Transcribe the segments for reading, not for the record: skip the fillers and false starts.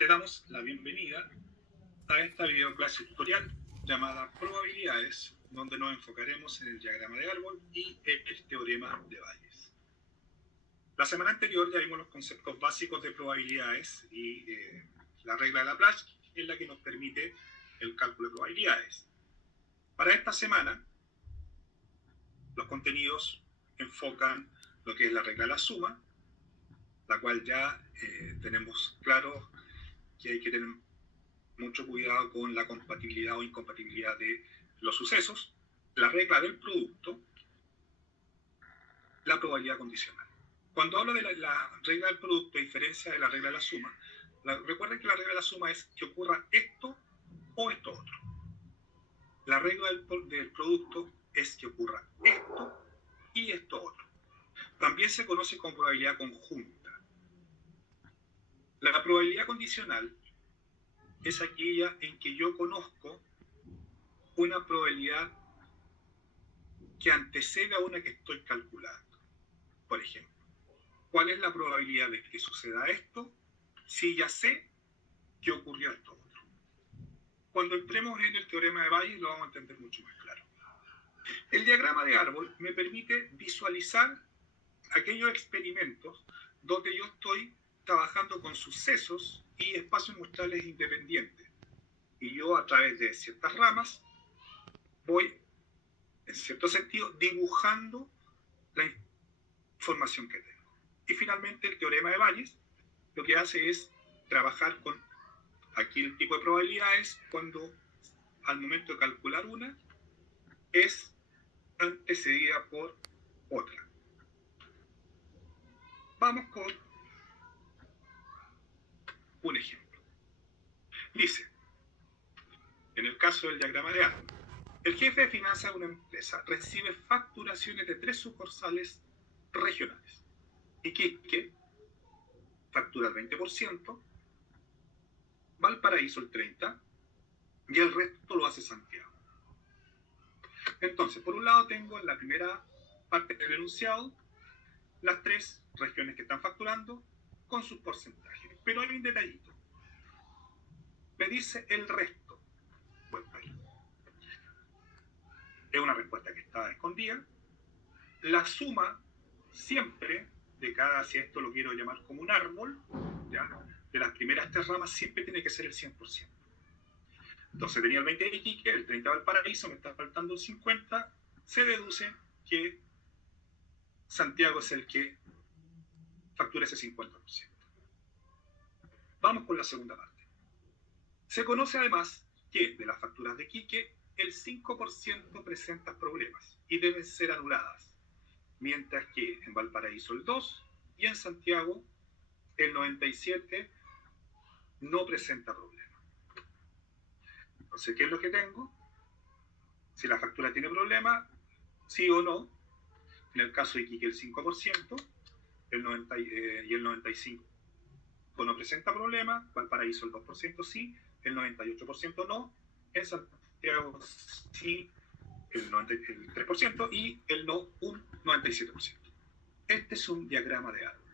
Te damos la bienvenida a esta videoclase tutorial llamada Probabilidades, donde nos enfocaremos en el diagrama de árbol y el teorema de Bayes. La semana anterior ya vimos los conceptos básicos de probabilidades y la regla de Laplace, que es la que nos permite el cálculo de probabilidades. Para esta semana, los contenidos enfocan lo que es la regla de la suma, la cual ya tenemos claro que hay que tener mucho cuidado con la compatibilidad o incompatibilidad de los sucesos, la regla del producto, la probabilidad condicional. Cuando hablo de la regla del producto, a diferencia de la regla de la suma, recuerden que la regla de la suma es que ocurra esto o esto otro. La regla del producto es que ocurra esto y esto otro. También se conoce como probabilidad conjunta. La probabilidad condicional es aquella en que yo conozco una probabilidad que antecede a una que estoy calculando. Por ejemplo, ¿cuál es la probabilidad de que suceda esto si ya sé que ocurrió esto otro? Cuando entremos en el teorema de Bayes lo vamos a entender mucho más claro. El diagrama de árbol me permite visualizar aquellos experimentos donde yo estoy trabajando con sucesos y espacios muestrales independientes. Y yo a través de ciertas ramas voy, en cierto sentido, dibujando la información que tengo. Y finalmente el teorema de Bayes lo que hace es trabajar con aquí el tipo de probabilidades cuando al momento de calcular una es antecedida por otra. Vamos con un ejemplo. Dice, en el caso del diagrama de árbol, el jefe de finanzas de una empresa recibe facturaciones de 3 sucursales regionales. Iquique factura el 20%, Valparaíso el 30% y el resto lo hace Santiago. Entonces, por un lado tengo en la primera parte del enunciado las 3 regiones que están facturando con sus porcentajes. Pero hay un detallito. Me dice el resto. Bueno, ahí. Es una respuesta que está escondida. La suma siempre de cada, si esto lo quiero llamar como un árbol, ¿ya? De las primeras 3 ramas siempre tiene que ser el 100%. Entonces tenía el 20 de Iquique, el 30 de Valparaíso, me está faltando el 50, se deduce que Santiago es el que factura ese 50%. Vamos con la segunda parte. Se conoce además que de las facturas de Iquique, el 5% presenta problemas y deben ser anuladas, mientras que en Valparaíso el 2% y en Santiago el 97% no presenta problemas. Entonces, ¿qué es lo que tengo? Si la factura tiene problemas, sí o no. En el caso de Iquique el 5%, el 90, y el 95% no presenta problemas, Valparaíso el 2% sí, el 98% no, en Santiago sí, el 3% y el no un 97%. Este es un diagrama de árbol.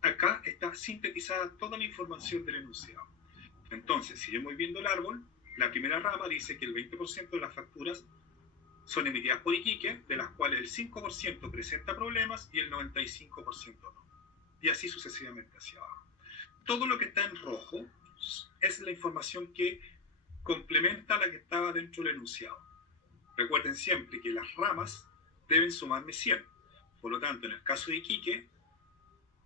Acá está sintetizada toda la información del enunciado. Entonces, si yo voy viendo el árbol, la primera rama dice que el 20% de las facturas son emitidas por Iquique, de las cuales el 5% presenta problemas y el 95% no. Y así sucesivamente hacia abajo. Todo lo que está en rojo es la información que complementa la que estaba dentro del enunciado. Recuerden siempre que las ramas deben sumarme 100. Por lo tanto, en el caso de Iquique,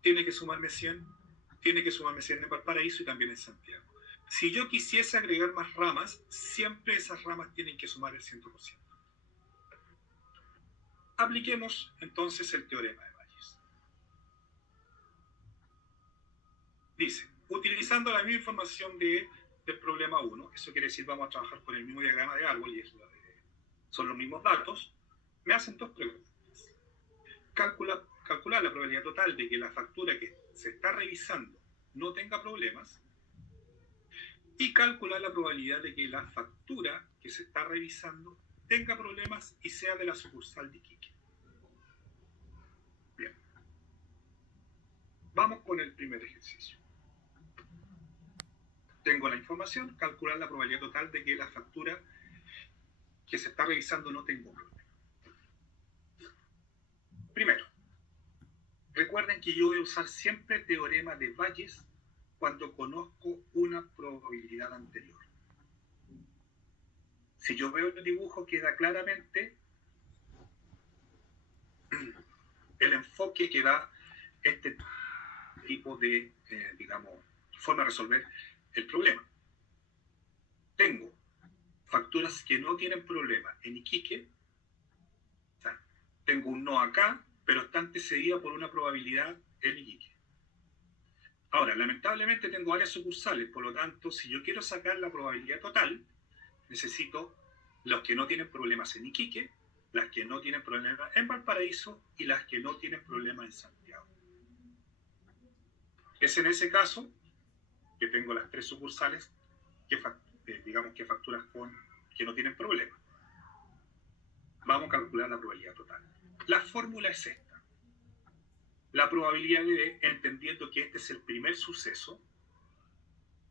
tiene que sumarme 100 en Valparaíso y también en Santiago. Si yo quisiese agregar más ramas, siempre esas ramas tienen que sumar el 100%. Apliquemos entonces el teorema de Bayes. Dice, utilizando la misma información del problema 1, eso quiere decir vamos a trabajar con el mismo diagrama de árbol y son los mismos datos, me hacen 2 preguntas. Calcular la probabilidad total de que la factura que se está revisando no tenga problemas y calcular la probabilidad de que la factura que se está revisando tenga problemas y sea de la sucursal de Iquique. Bien. Vamos con el primer ejercicio. Tengo la información, calcular la probabilidad total de que la factura que se está revisando no tenga un problema. Primero, recuerden que yo voy a usar siempre teorema de Bayes cuando conozco una probabilidad anterior. Si yo veo el dibujo, queda claramente el enfoque que da este tipo de, digamos, forma de resolver el problema. Tengo facturas que no tienen problema en Iquique, o sea, tengo un no acá, pero está antecedida por una probabilidad en Iquique. Ahora, lamentablemente tengo varias sucursales, por lo tanto, si yo quiero sacar la probabilidad total, necesito los que no tienen problemas en Iquique, las que no tienen problemas en Valparaíso y las que no tienen problemas en Santiago. Es en ese caso que tengo las tres sucursales que, digamos, que facturas que no tienen problemas. Vamos a calcular la probabilidad total. La fórmula es esta. La probabilidad de, entendiendo que este es el primer suceso,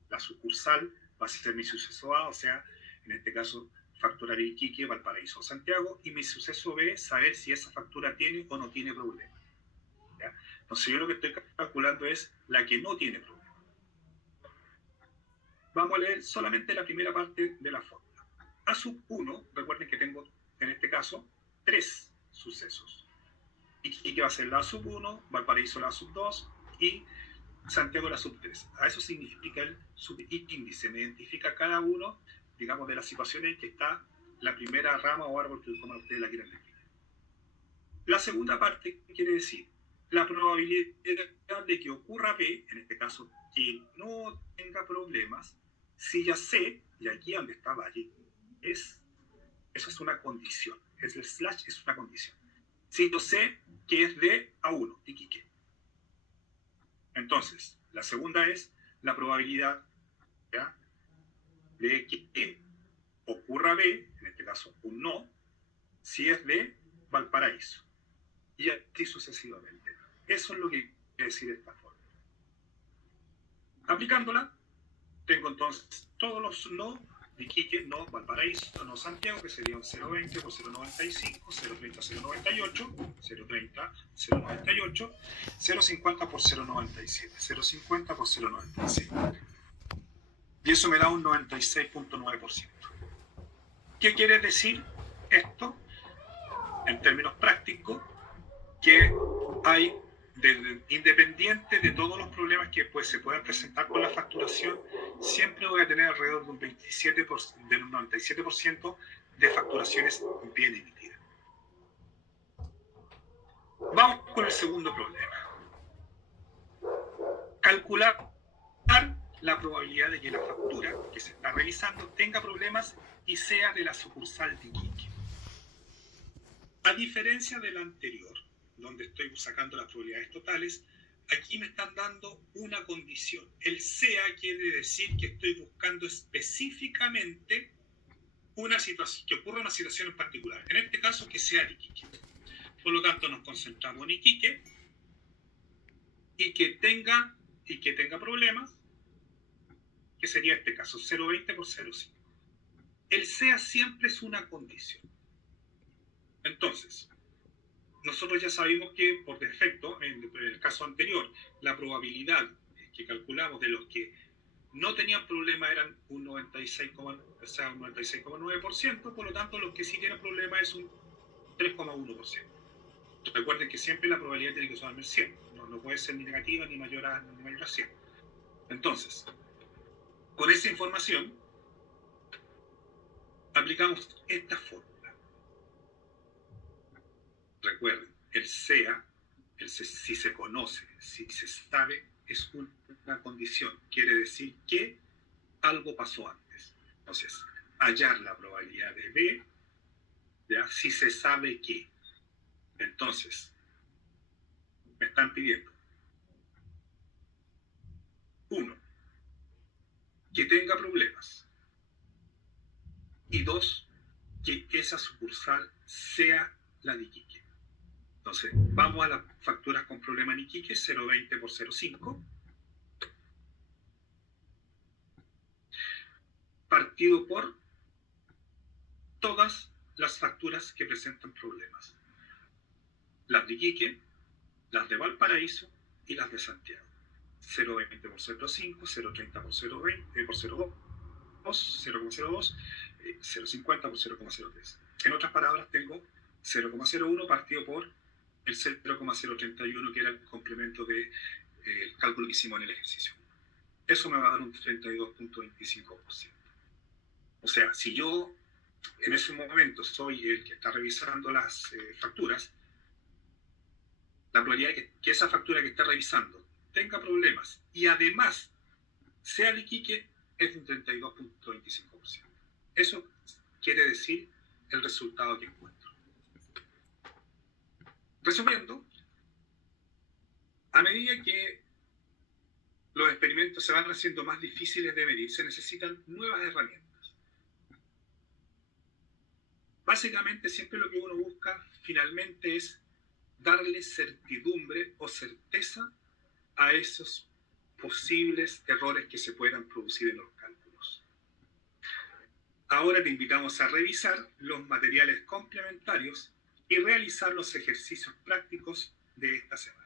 la sucursal va a ser mi suceso A, o sea, en este caso, facturar Iquique, Valparaíso o Santiago, y mi suceso B, saber si esa factura tiene o no tiene problema. ¿Ya? Entonces yo lo que estoy calculando es la que no tiene problema. Vamos a leer solamente la primera parte de la fórmula. A sub 1, recuerden que tengo, en este caso, tres sucesos. Iquique va a ser la sub 1, Valparaíso la sub 2 y Santiago la sub 3. A eso significa el subíndice. Me identifica cada uno, digamos, de las situaciones en que está la primera rama o árbol, que como ustedes la quieran definir. La segunda parte quiere decir la probabilidad de que ocurra B, en este caso, que no tenga problemas, si ya sé, y aquí donde está Valle, eso es una condición. Es el slash, es una condición. Si yo sé que es de A1, Iquique. Entonces, la segunda es la probabilidad, ¿ya?, de que ocurra B, en este caso un no, si es de Valparaíso. Y así sucesivamente. Eso es lo que quiere decir esta forma. Aplicándola, tengo entonces todos los no de Iquique, no Valparaíso, no Santiago, que serían 0,20 por 0,95, 0,30, 0,98, 0,30, 0,98, 0,50 por 0,97, 0,50 por 0,97. Y eso me da un 96,9%. ¿Qué quiere decir esto? En términos prácticos, que hay, independiente de todos los problemas que pues, se puedan presentar con la facturación, siempre voy a tener alrededor de un 97% de facturaciones bien emitidas. Vamos con el segundo problema. Calcular la probabilidad de que la factura que se está revisando tenga problemas y sea de la sucursal de Iquique. A diferencia de la anterior, donde estoy sacando las probabilidades totales, aquí me están dando una condición. El sea quiere decir que estoy buscando específicamente una situación, que ocurra una situación en particular. En este caso, que sea de Iquique. Por lo tanto, nos concentramos en Iquique y que tenga problemas, que sería este caso, 0,20 por 0,5. El sea siempre es una condición. Entonces, nosotros ya sabemos que por defecto, en el caso anterior, la probabilidad que calculamos de los que no tenían problema eran un 96,9%, por lo tanto los que sí tienen problema es un 3,1%. Recuerden que siempre la probabilidad tiene que ser al 100, no puede ser ni negativa ni mayor a 100. Entonces, con esa información, aplicamos esta fórmula. Recuerden, el sea, si se conoce, si se sabe, es una condición. Quiere decir que algo pasó antes. Entonces, hallar la probabilidad de B, ¿ya?, si se sabe que. Entonces, me están pidiendo, 1, que tenga problemas. Y 2, que esa sucursal sea la de Iquique. Entonces, vamos a las facturas con problema en Iquique, 0,20 por 0,5. partido por todas las facturas que presentan problemas. Las de Iquique, las de Valparaíso y las de Santiago. 0,20 por 0,5, 0,30 por 0,20 por 0,2, 0,02, 0,50 por 0,03. En otras palabras, tengo 0,01 partido por el 0,031, que era el complemento del cálculo que hicimos en el ejercicio. Eso me va a dar un 32,25%. O sea, si yo en ese momento soy el que está revisando las facturas, la probabilidad de que esa factura que está revisando tenga problemas y además sea de Iquique es de un 32,25%. Eso quiere decir el resultado que encuentro. Resumiendo, a medida que los experimentos se van haciendo más difíciles de medir, se necesitan nuevas herramientas. Básicamente, siempre lo que uno busca finalmente es darle certidumbre o certeza a esos posibles errores que se puedan producir en los cálculos. Ahora te invitamos a revisar los materiales complementarios y realizar los ejercicios prácticos de esta semana.